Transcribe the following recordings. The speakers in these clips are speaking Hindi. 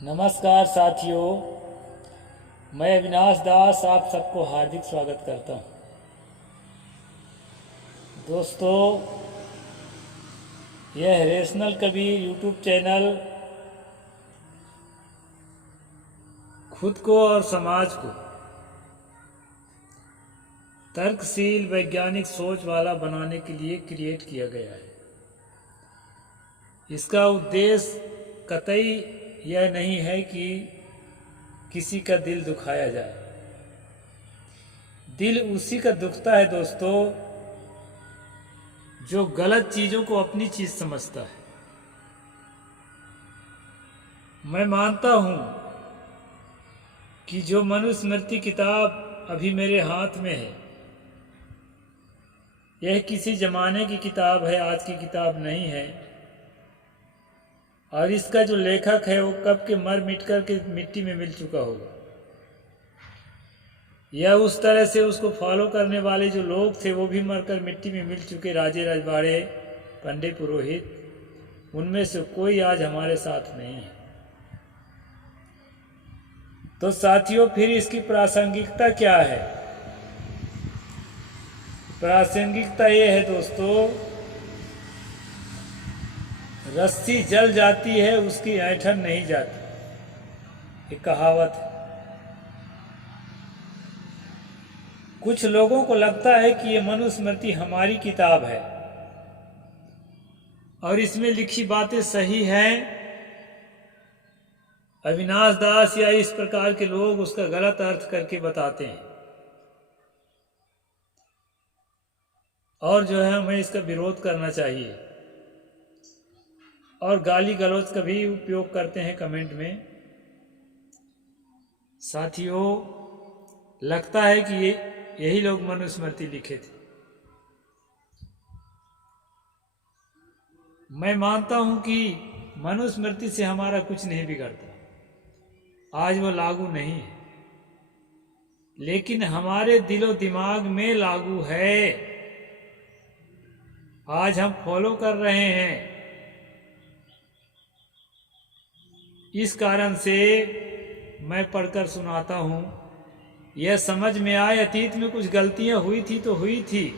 नमस्कार साथियों, मैं अविनाश दास आप सबको हार्दिक स्वागत करता हूं। दोस्तों, यह रेशनल कबीर यूट्यूब चैनल खुद को और समाज को तर्कशील वैज्ञानिक सोच वाला बनाने के लिए क्रिएट किया गया है। इसका उद्देश्य कतई यह नहीं है कि किसी का दिल दुखाया जाए। दिल उसी का दुखता है दोस्तों जो गलत चीज़ों को अपनी चीज़ समझता है। मैं मानता हूँ कि जो मनुस्मृति किताब अभी मेरे हाथ में है, यह किसी ज़माने की किताब है, आज की किताब नहीं है। और इसका जो लेखक है वो कब के मर मिट कर के मिट्टी में मिल चुका होगा। यह उस तरह से उसको फॉलो करने वाले जो लोग थे वो भी मरकर मिट्टी में मिल चुके, राजे रजवाड़े, पंडित पुरोहित, उनमें से कोई आज हमारे साथ नहीं है। तो साथियों, फिर इसकी प्रासंगिकता क्या है? प्रासंगिकता ये है दोस्तों, रस्सी जल जाती है उसकी ऐंठन नहीं जाती, एक कहावत है। कुछ लोगों को लगता है कि ये मनुस्मृति हमारी किताब है और इसमें लिखी बातें सही हैं। अविनाश दास या इस प्रकार के लोग उसका गलत अर्थ करके बताते हैं और जो है हमें इसका विरोध करना चाहिए। और गाली गलौज का भी उपयोग करते हैं कमेंट में। साथियों, लगता है कि यही लोग मनुस्मृति लिखे थे। मैं मानता हूं कि मनुस्मृति से हमारा कुछ नहीं बिगड़ता, आज वो लागू नहीं है, लेकिन हमारे दिलो दिमाग में लागू है। आज हम फॉलो कर रहे हैं। इस कारण से मैं पढ़कर सुनाता हूँ। यह समझ में आए, अतीत में कुछ गलतियाँ हुई थी तो हुई थी,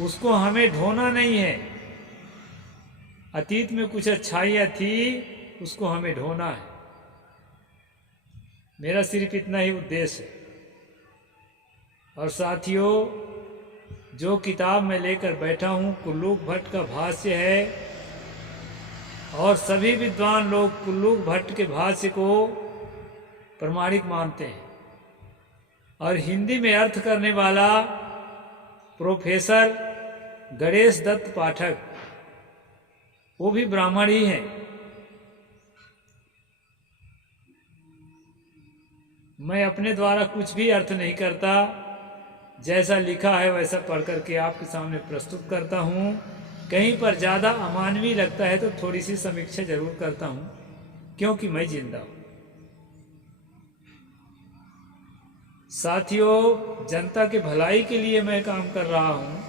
उसको हमें ढोना नहीं है। अतीत में कुछ अच्छाइयाँ थी, उसको हमें ढोना है। मेरा सिर्फ इतना ही उद्देश्य है। और साथियों, जो किताब मैं लेकर बैठा हूँ कुल्लूक भट्ट का भाष्य है और सभी विद्वान लोग कुल्लूक भट्ट के भाष्य को प्रमाणिक मानते हैं। और हिंदी में अर्थ करने वाला प्रोफेसर गणेश दत्त पाठक, वो भी ब्राह्मण ही हैं। मैं अपने द्वारा कुछ भी अर्थ नहीं करता, जैसा लिखा है वैसा पढ़ करके आपके सामने प्रस्तुत करता हूँ। कहीं पर ज़्यादा अमानवीय लगता है तो थोड़ी सी समीक्षा जरूर करता हूँ, क्योंकि मैं जिंदा हूँ। साथियों, जनता के भलाई के लिए मैं काम कर रहा हूँ।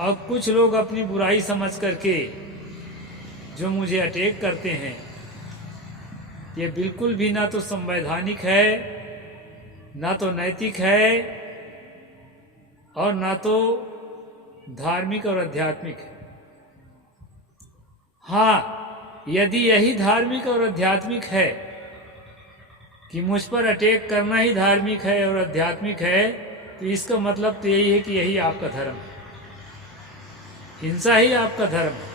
अब कुछ लोग अपनी बुराई समझ करके जो मुझे अटैक करते हैं, ये बिल्कुल भी ना तो संवैधानिक है, ना तो नैतिक है और ना तो धार्मिक और आध्यात्मिक है। हाँ, यदि यही धार्मिक और आध्यात्मिक है कि मुझ पर अटैक करना ही धार्मिक है और आध्यात्मिक है, तो इसका मतलब तो यही है कि यही आपका धर्म है, हिंसा ही आपका धर्म है।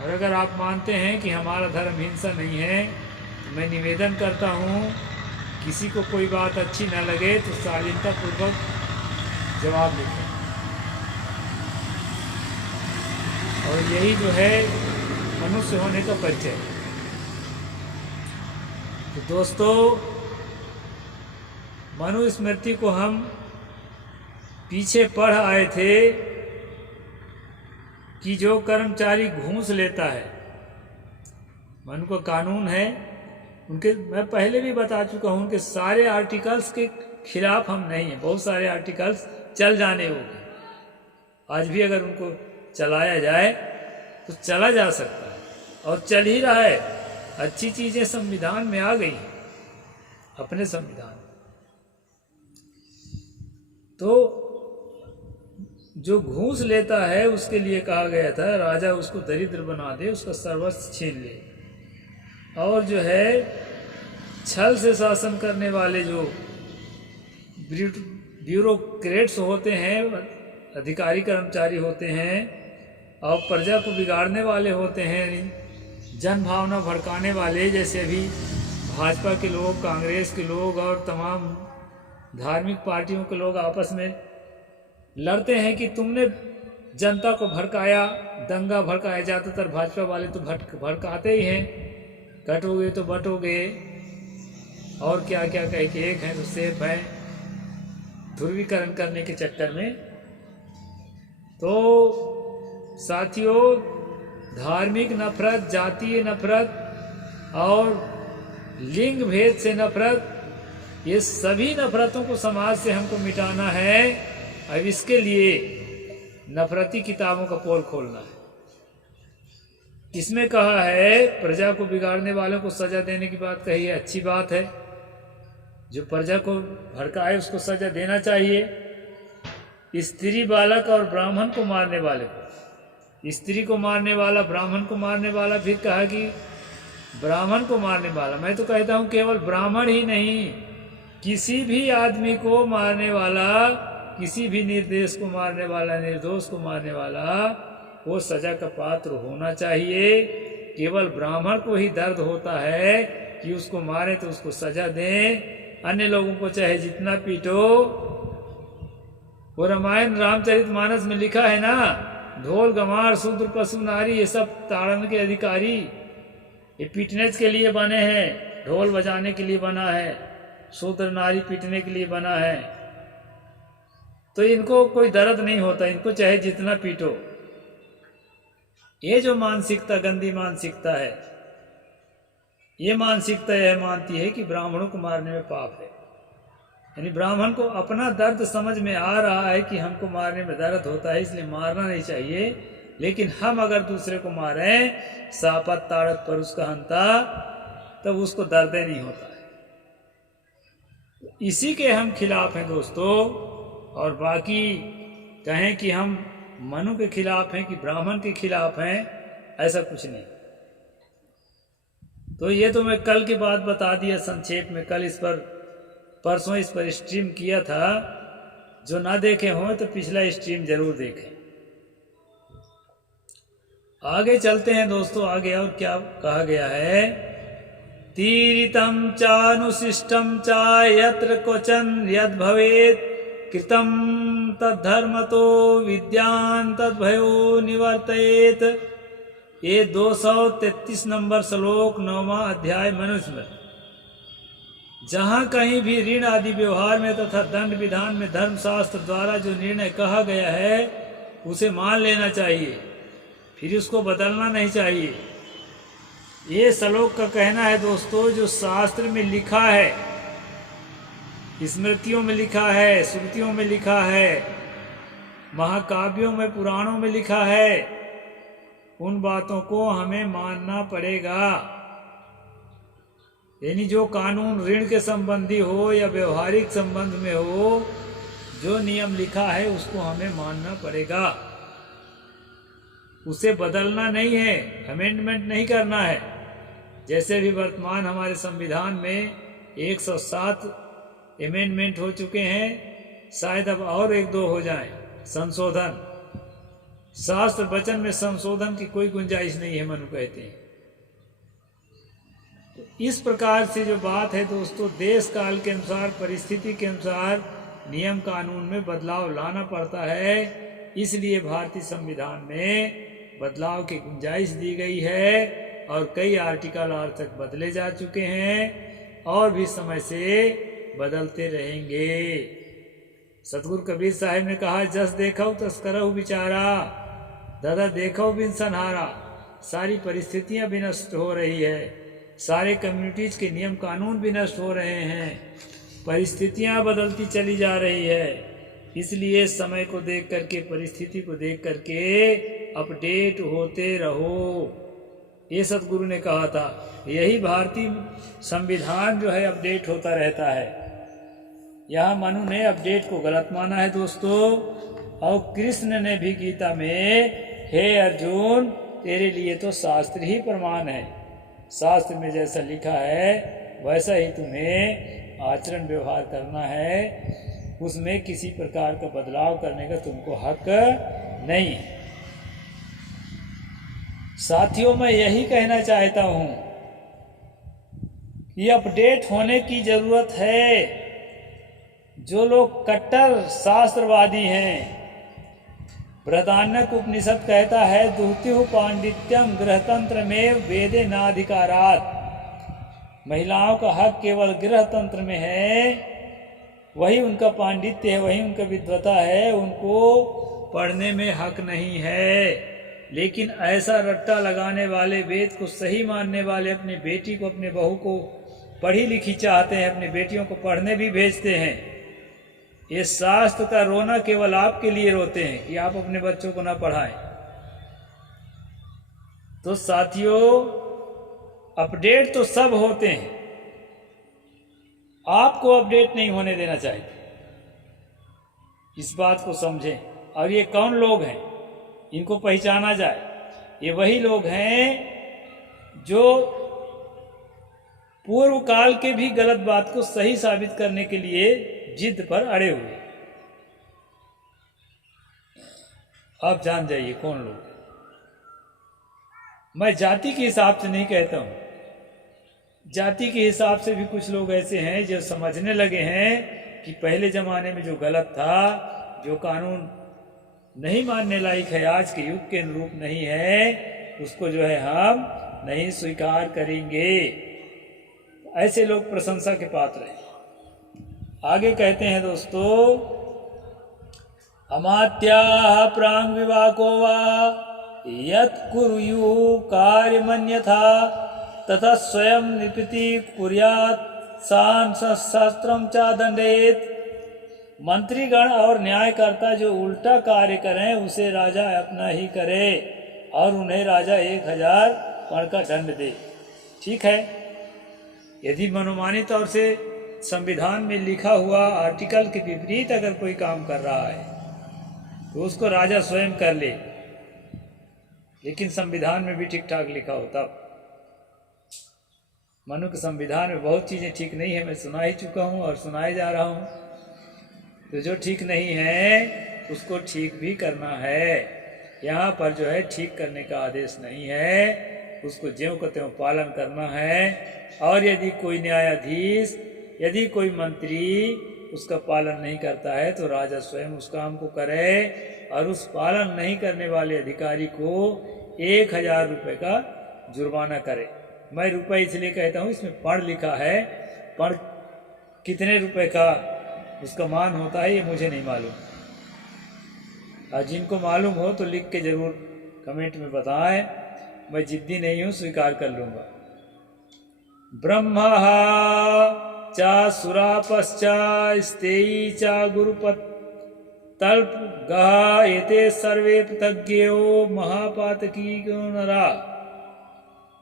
और अगर आप मानते हैं कि हमारा धर्म हिंसा नहीं है, तो मैं निवेदन करता हूँ, किसी को कोई बात अच्छी न लगे तो शालीनतापूर्वक जवाब लिखें। और यही जो है मनुष्य होने का परिचय। तो दोस्तों, मनुस्मृति को हम पीछे पढ़ आए थे कि जो कर्मचारी घूस लेता है, मन को कानून है उनके, मैं पहले भी बता चुका हूं, उनके सारे आर्टिकल्स के खिलाफ हम नहीं हैं। बहुत सारे आर्टिकल्स चल जाने होंगे, आज भी अगर उनको चलाया जाए तो चला जा सकता है, और चल ही रहा है। अच्छी चीजें संविधान में आ गई हैं, अपने संविधान। तो जो घूस लेता है उसके लिए कहा गया था राजा उसको दरिद्र बना दे, उसका सर्वस्व छीन ले। और जो है छल से शासन करने वाले जो ब्यूरोक्रेट्स होते हैं, अधिकारी कर्मचारी होते हैं, और प्रजा को बिगाड़ने वाले होते हैं, जन भावना भड़काने वाले, जैसे अभी भाजपा के लोग, कांग्रेस के लोग और तमाम धार्मिक पार्टियों के लोग आपस में लड़ते हैं कि तुमने जनता को भड़काया, दंगा भड़काया। ज़्यादातर भाजपा वाले तो भड़काते ही हैं, कटोगे तो बटोगे, और क्या क्या कह के एक है तो सेफ है, ध्रुवीकरण करने के चक्कर में। तो साथियों, धार्मिक नफरत, जातीय नफरत और लिंग भेद से नफरत, ये सभी नफरतों को समाज से हमको मिटाना है। अब इसके लिए नफरती किताबों का पोल खोलना है। इसमें कहा है प्रजा को बिगाड़ने वालों को सजा देने की बात कही है, अच्छी बात है। जो प्रजा को भड़काए उसको सजा देना चाहिए। स्त्री, बालक और ब्राह्मण को मारने वाले को, स्त्री को मारने वाला, ब्राह्मण को मारने वाला, फिर कहा कि ब्राह्मण को मारने वाला। मैं तो कहता हूँ केवल ब्राह्मण ही नहीं, किसी भी आदमी को मारने वाला, किसी भी निर्देश को मारने वाला, निर्दोष को मारने वाला, वो सजा का पात्र होना चाहिए। केवल ब्राह्मण को ही दर्द होता है कि उसको मारे तो उसको सजा दें, अन्य लोगों को चाहे जितना पीटो। वो रामायण रामचरितमानस में लिखा है ना, ढोल गंवार शूद्र पशु नारी, ये सब ताड़न के अधिकारी, ये पीटने के लिए बने हैं, ढोल बजाने के लिए बना है, शूद्र नारी पीटने के लिए बना है। तो इनको कोई दर्द नहीं होता, इनको चाहे जितना पीटो। ये जो मानसिकता, गंदी मानसिकता है, ये मानसिकता यह मानती है कि ब्राह्मणों को मारने में पाप है। यानी ब्राह्मण को अपना दर्द समझ में आ रहा है कि हमको मारने में दर्द होता है, इसलिए मारना नहीं चाहिए। लेकिन हम अगर दूसरे को मारें, सापत ताड़त पर उसका हंता, तब उसको दर्द नहीं होता है। इसी के हम खिलाफ हैं दोस्तों। और बाकी कहें कि हम मनु के खिलाफ हैं कि ब्राह्मण के खिलाफ हैं, ऐसा कुछ नहीं। तो ये तो मैं कल की बात बता दिया संक्षेप में। कल इस पर, परसों इस पर स्ट्रीम किया था। जो ना देखे हों तो पिछला स्ट्रीम जरूर देखें। आगे चलते हैं दोस्तों। आगे और क्या कहा गया है? तीरितम चानुशिष्टम चा यत्र क्वचन यद भवेत कृतम तद्धर्मतो विद्यान तद्भयो निवर्तयेत। ये 233 नंबर श्लोक, 9वां अध्याय मनुस्मृति। जहाँ कहीं भी ऋण आदि व्यवहार में तथा दंड विधान में धर्मशास्त्र द्वारा जो निर्णय कहा गया है उसे मान लेना चाहिए, फिर उसको बदलना नहीं चाहिए। ये श्लोक का कहना है दोस्तों, जो शास्त्र में लिखा है, स्मृतियों में लिखा है, श्रुतियों में लिखा है, महाकाव्यों में, पुराणों में लिखा है, उन बातों को हमें मानना पड़ेगा। यानी जो कानून ऋण के संबंधी हो या व्यवहारिक संबंध में हो, जो नियम लिखा है उसको हमें मानना पड़ेगा। उसे बदलना नहीं है, अमेंडमेंट नहीं करना है। जैसे भी वर्तमान हमारे संविधान में 107 अमेंडमेंट हो चुके हैं, शायद अब और 1-2 हो जाएं संशोधन। शास्त्र वचन में संशोधन की कोई गुंजाइश नहीं है, मनु कहते हैं। तो इस प्रकार से जो बात है दोस्तों, देश काल के अनुसार, परिस्थिति के अनुसार नियम कानून में बदलाव लाना पड़ता है। इसलिए भारतीय संविधान में बदलाव की गुंजाइश दी गई है और कई आर्टिकल आज तक बदले जा चुके हैं और भी समय से बदलते रहेंगे। सतगुरु कबीर साहिब ने कहा, जस देखो तस करहु विचारा, दादा देखो बिन सनहारा। सारी परिस्थितियां भी नष्ट हो रही है, सारे कम्युनिटीज के नियम कानून भी नष्ट हो रहे हैं, परिस्थितियां बदलती चली जा रही है। इसलिए समय को देख करके, परिस्थिति को देख करके अपडेट होते रहो। ये सतगुरु ने कहा था। यही भारतीय संविधान जो है अपडेट होता रहता है। यहाँ मनु ने अपडेट को गलत माना है दोस्तों। और कृष्ण ने भी गीता में, हे अर्जुन तेरे लिए तो शास्त्र ही प्रमाण है, शास्त्र में जैसा लिखा है वैसा ही तुम्हें आचरण व्यवहार करना है, उसमें किसी प्रकार का बदलाव करने का तुमको हक नहीं। साथियों, मैं यही कहना चाहता हूँ कि अपडेट होने की जरूरत है। जो लोग कट्टर शास्त्रवादी हैं, बृहदारण्यक उपनिषद कहता है दुहत्यु पांडित्यम गृहतंत्र में वेदे नाधिकारात, महिलाओं का हक केवल गृहतंत्र में है, वही उनका पांडित्य है, वही उनका विद्वता है, उनको पढ़ने में हक नहीं है। लेकिन ऐसा रट्टा लगाने वाले, वेद को सही मानने वाले अपनी बेटी को, अपने बहू को पढ़ी लिखी चाहते हैं, अपनी बेटियों को पढ़ने भी भेजते हैं। ये शास्त्र का रोना केवल आपके लिए रोते हैं कि आप अपने बच्चों को ना पढ़ाएं। तो साथियों, अपडेट तो सब होते हैं, आपको अपडेट नहीं होने देना चाहिए। इस बात को समझें। और ये कौन लोग हैं, इनको पहचाना जाए। ये वही लोग हैं जो पूर्व काल के भी गलत बात को सही साबित करने के लिए जिद पर अड़े हुए। आप जान जाइए कौन लोग। मैं जाति के हिसाब से नहीं कहता हूं, जाति के हिसाब से भी कुछ लोग ऐसे हैं जो समझने लगे हैं कि पहले जमाने में जो गलत था, जो कानून नहीं मानने लायक है, आज के युग के अनुरूप नहीं है, उसको जो है हम नहीं स्वीकार करेंगे। ऐसे लोग प्रशंसा के पात्र हैं। आगे कहते हैं दोस्तों, अमात्याः प्रांग विवाको वा यत् कुर्यु कार्यमन्यथा तथा स्वयं निपति कुर्यात् सान शास्त्रम चा दंडेत। मंत्रीगण और न्यायकर्ता जो उल्टा कार्य करें उसे राजा अपना ही करे और उन्हें राजा 1000 पर्ण का दंड दे। ठीक है, यदि मनोमानी तौर से संविधान में लिखा हुआ आर्टिकल के विपरीत अगर कोई काम कर रहा है तो उसको राजा स्वयं कर ले, लेकिन संविधान में भी ठीक ठाक लिखा हो तब। मनु के संविधान में बहुत चीज़ें ठीक नहीं है, मैं सुना ही चुका हूँ और सुनाए जा रहा हूँ। तो जो ठीक नहीं है उसको ठीक भी करना है। यहाँ पर जो है ठीक करने का आदेश नहीं है, उसको ज्यों का त्यों पालन करना है। और यदि कोई न्यायाधीश, यदि कोई मंत्री उसका पालन नहीं करता है तो राजा स्वयं उस काम को करे और उस पालन नहीं करने वाले अधिकारी को 1000 रुपये का जुर्माना करे। मैं रुपये इसलिए कहता हूँ, इसमें पढ़ लिखा है, पढ़ कितने रुपए का उसका मान होता है ये मुझे नहीं मालूम। और जिनको मालूम हो तो लिख के जरूर कमेंट में बताएं, मैं जिद्दी नहीं हूँ, स्वीकार कर लूँगा। ब्रह्मा चा सुरापश्चा स्तेयी चा गुरुपत तल्प गहा एते सर्वे पृथज्ञो महापातकी नरा।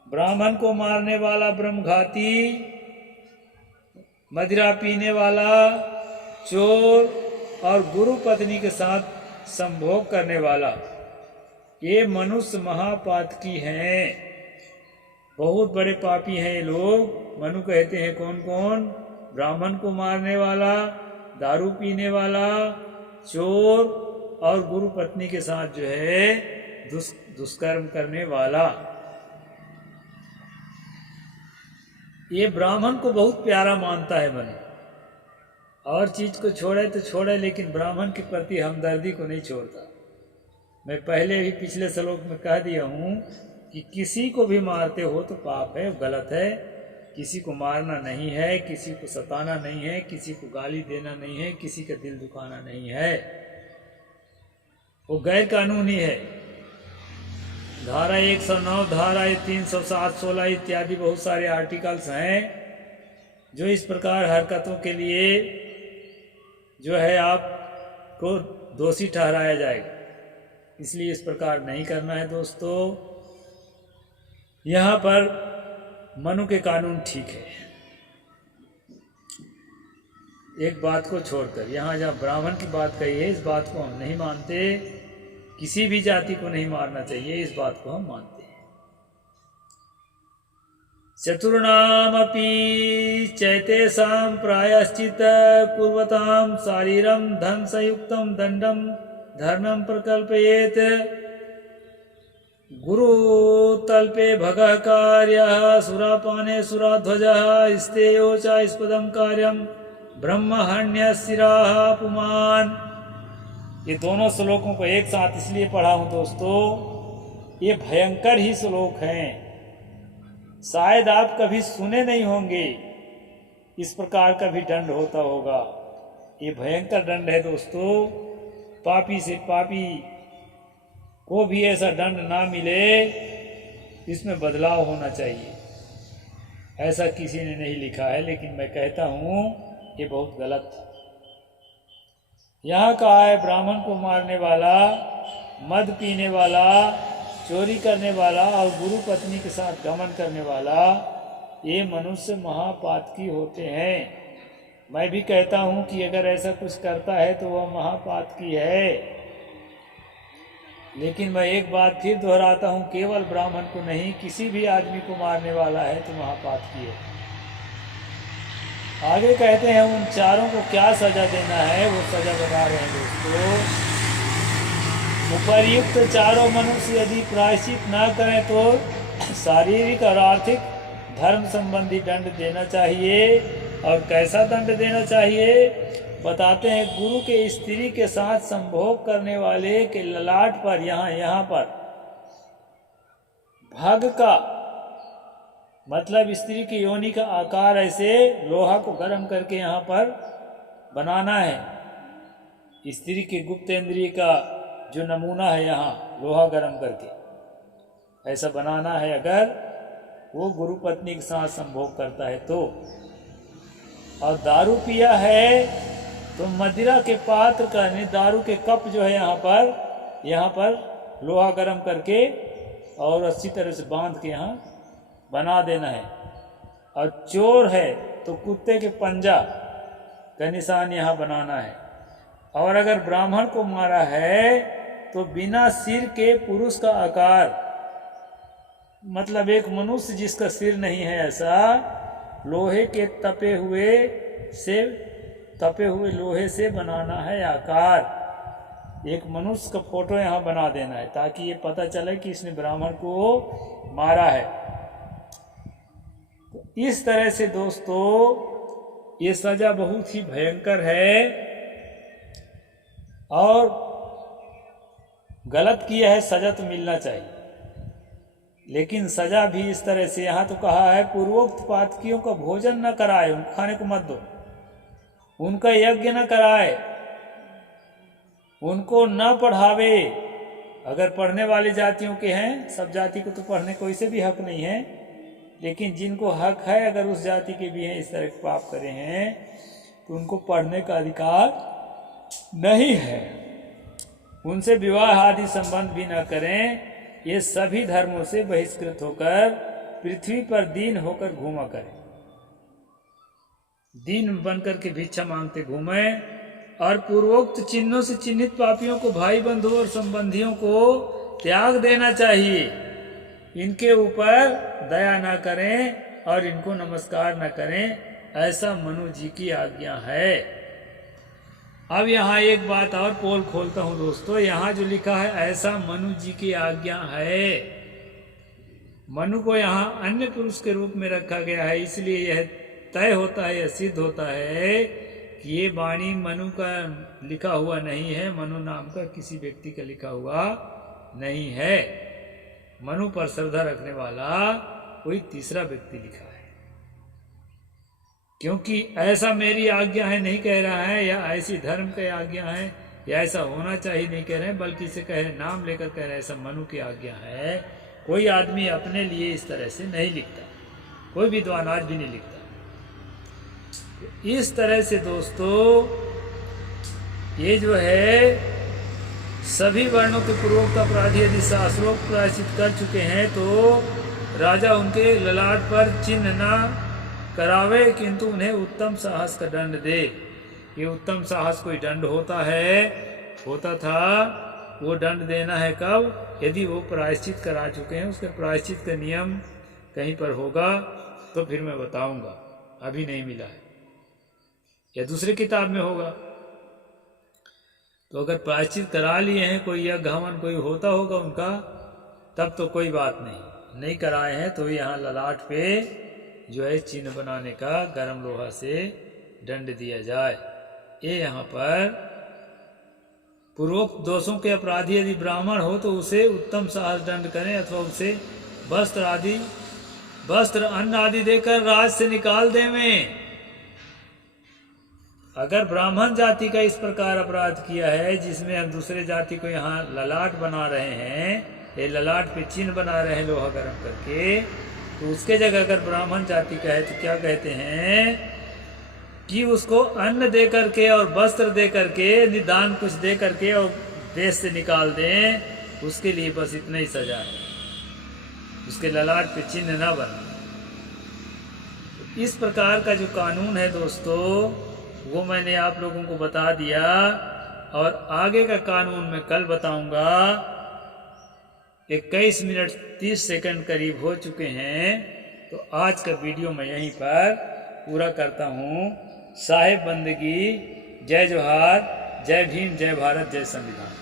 ब्राह्मण को मारने वाला ब्रह्मघाती, मदिरा पीने वाला, चोर और गुरु पत्नी के साथ संभोग करने वाला, ये मनुष्य महापातकी हैं, बहुत बड़े पापी हैं ये लोग। मनु कहते हैं कौन कौन? ब्राह्मण को मारने वाला, दारू पीने वाला, चोर और गुरु पत्नी के साथ जो है दुष्कर्म करने वाला। ये ब्राह्मण को बहुत प्यारा मानता है मनु, और चीज को छोड़े तो छोड़े लेकिन ब्राह्मण के प्रति हमदर्दी को नहीं छोड़ता। मैं पहले ही पिछले श्लोक में कह दिया हूँ कि किसी को भी मारते हो तो पाप है, गलत है। किसी को मारना नहीं है, किसी को सताना नहीं है, किसी को गाली देना नहीं है, किसी का दिल दुखाना नहीं है, वो गैर कानूनी है। धारा 109, धारा 307, 16 इत्यादि बहुत सारे आर्टिकल्स हैं जो इस प्रकार हरकतों के लिए जो है आपको दोषी ठहराया जाएगा। इसलिए इस प्रकार नहीं करना है दोस्तों। यहाँ पर मनु के कानून ठीक है, एक बात को छोड़कर। यहाँ जहाँ ब्राह्मण की बात कही है, इस बात को हम नहीं मानते। किसी भी जाति को नहीं मारना चाहिए, इस बात को हम मानते हैं। चतुर्णामपि चैतेषां प्रायश्चित कुर्वतां शारीरं धन संयुक्तं दंडम धर्मं प्रकल्पयेत। गुरु तल्पे भगः कार्यः सुरापाने सुराध्वजः स्तेयो च स्पदं कार्यं ब्रह्महण्य सिराः पुमान्। ये दोनों श्लोकों को एक साथ इसलिए पढ़ा हूं दोस्तों, ये भयंकर ही श्लोक हैं। शायद आप कभी सुने नहीं होंगे इस प्रकार का भी दंड होता होगा। ये भयंकर दंड है दोस्तों। पापी से पापी को भी ऐसा दंड ना मिले, इसमें बदलाव होना चाहिए। ऐसा किसी ने नहीं लिखा है, लेकिन मैं कहता हूँ ये बहुत गलत है। यहाँ कहा है ब्राह्मण को मारने वाला, मद पीने वाला, चोरी करने वाला और गुरु पत्नी के साथ गमन करने वाला, ये मनुष्य महापातकी होते हैं। मैं भी कहता हूँ कि अगर ऐसा कुछ करता है तो वह महापातकी है। लेकिन मैं एक बात फिर दोहराता हूँ, केवल ब्राह्मण को नहीं, किसी भी आदमी को मारने वाला है तो महापातकी है। आगे कहते हैं उन चारों को क्या सजा देना है, वो सजा बता रहे हैं दोस्तों। उपर्युक्त चारों मनुष्य यदि प्रायश्चित न करें तो शारीरिक और आर्थिक धर्म संबंधी दंड देना चाहिए। और कैसा दंड देना चाहिए बताते हैं। गुरु के स्त्री के साथ संभोग करने वाले के ललाट पर, यहाँ पर भाग का मतलब स्त्री की योनि का आकार ऐसे लोहा को गर्म करके यहाँ पर बनाना है। स्त्री के गुप्त इंद्रिय का जो नमूना है, यहाँ लोहा गर्म करके ऐसा बनाना है। अगर वो गुरु पत्नी के साथ संभोग करता है तो। और दारू पिया है तो मदिरा के पात्र का, दारू के कप जो है यहाँ पर लोहा गर्म करके और अच्छी तरह से बांध के यहाँ बना देना है। और चोर है तो कुत्ते के पंजा का निशान यहाँ बनाना है। और अगर ब्राह्मण को मारा है तो बिना सिर के पुरुष का आकार, मतलब एक मनुष्य जिसका सिर नहीं है, ऐसा लोहे के तपे हुए लोहे से बनाना है आकार। एक मनुष्य का फोटो यहाँ बना देना है ताकि ये पता चले कि इसने ब्राह्मण को मारा है। तो इस तरह से दोस्तों ये सजा बहुत ही भयंकर है और गलत किया है, सजा तो मिलना चाहिए। लेकिन सजा भी इस तरह से, यहाँ तो कहा है पूर्वोक्त पातकियों का भोजन न कराए, उनको खाने को मत दो, उनका यज्ञ न कराए, उनको न पढ़ावे। अगर पढ़ने वाली जातियों के हैं, सब जाति को तो पढ़ने कोई से भी हक नहीं है, लेकिन जिनको हक है, अगर उस जाति के भी हैं इस तरह के पाप करे हैं तो उनको पढ़ने का अधिकार नहीं है। उनसे विवाह आदि संबंध भी न करें। ये सभी धर्मों से बहिष्कृत होकर पृथ्वी पर दीन होकर घूमा करें, दीन बनकर के भिक्षा मांगते घूमे। और पूर्वोक्त चिन्हों से चिन्हित पापियों को, भाई बंधु और संबंधियों को त्याग देना चाहिए। इनके ऊपर दया ना करें और इनको नमस्कार न करें, ऐसा मनु जी की आज्ञा है। अब यहाँ एक बात और पोल खोलता हूँ दोस्तों। यहाँ जो लिखा है ऐसा मनु जी की आज्ञा है, मनु को यहाँ अन्य पुरुष के रूप में रखा गया है, इसलिए यह तय होता है, यह सिद्ध होता है कि ये वाणी मनु का लिखा हुआ नहीं है, मनु नाम का किसी व्यक्ति का लिखा हुआ नहीं है। मनु पर श्रद्धा रखने वाला कोई तीसरा व्यक्ति लिखा है। क्योंकि ऐसा मेरी आज्ञा है नहीं कह रहा है, या ऐसी धर्म की आज्ञा है, या ऐसा होना चाहिए नहीं कह रहे हैं, बल्कि इसे कह नाम लेकर कह रहे हैं ऐसा मनु की आज्ञा है। कोई आदमी अपने लिए इस तरह से नहीं लिखता, कोई विद्वान आज भी नहीं लिखता। इस तरह से दोस्तों ये जो है सभी वर्णों के पूर्वोक्त अपराधी यदि शास्त्रोक्त प्रायश्चित कर चुके हैं तो राजा उनके ललाट पर चिन्ह न करावे, किंतु उन्हें उत्तम साहस का दंड दे। ये उत्तम साहस कोई दंड होता था, वो दंड देना है कब? यदि वो प्रायश्चित करा चुके हैं। उसके प्रायश्चित का नियम कहीं पर होगा तो फिर मैं बताऊंगा, अभी नहीं मिला है, या दूसरी किताब में होगा। तो अगर प्रायश्चित करा लिए हैं, कोई यज्ञ हवन कोई होता होगा उनका, तब तो कोई बात नहीं कराए हैं तो यहाँ ललाट पे जो है चिन्ह बनाने का गरम लोहा से दंड दिया जाए। ये यहाँ पर पूर्वोक्त दोषों के अपराधी यदि ब्राह्मण हो तो उसे उत्तम साहस दंड करें, अथवा उसे वस्त्र अन्न आदि देकर राज से निकाल देवें। अगर ब्राह्मण जाति का इस प्रकार अपराध किया है जिसमें हम दूसरे जाति को यहाँ ललाट बना रहे हैं, ये ललाट पे चिन्ह बना रहे हैं लोहा गर्म करके, तो उसके जगह अगर ब्राह्मण जाति का है तो क्या कहते हैं कि उसको अन्न दे करके और वस्त्र दे करके, निदान कुछ दे करके और देश से निकाल दें, उसके लिए बस इतना ही सजा है, उसके ललाट पे चिन्ह ना बने। इस प्रकार का जो कानून है दोस्तों, वो मैंने आप लोगों को बता दिया, और आगे का कानून मैं कल बताऊंगा। 21 मिनट 30 सेकंड करीब हो चुके हैं, तो आज का वीडियो मैं यहीं पर पूरा करता हूँ। साहिब बंदगी, जय जोहार, जय भीम, जय भारत, जय संविधान।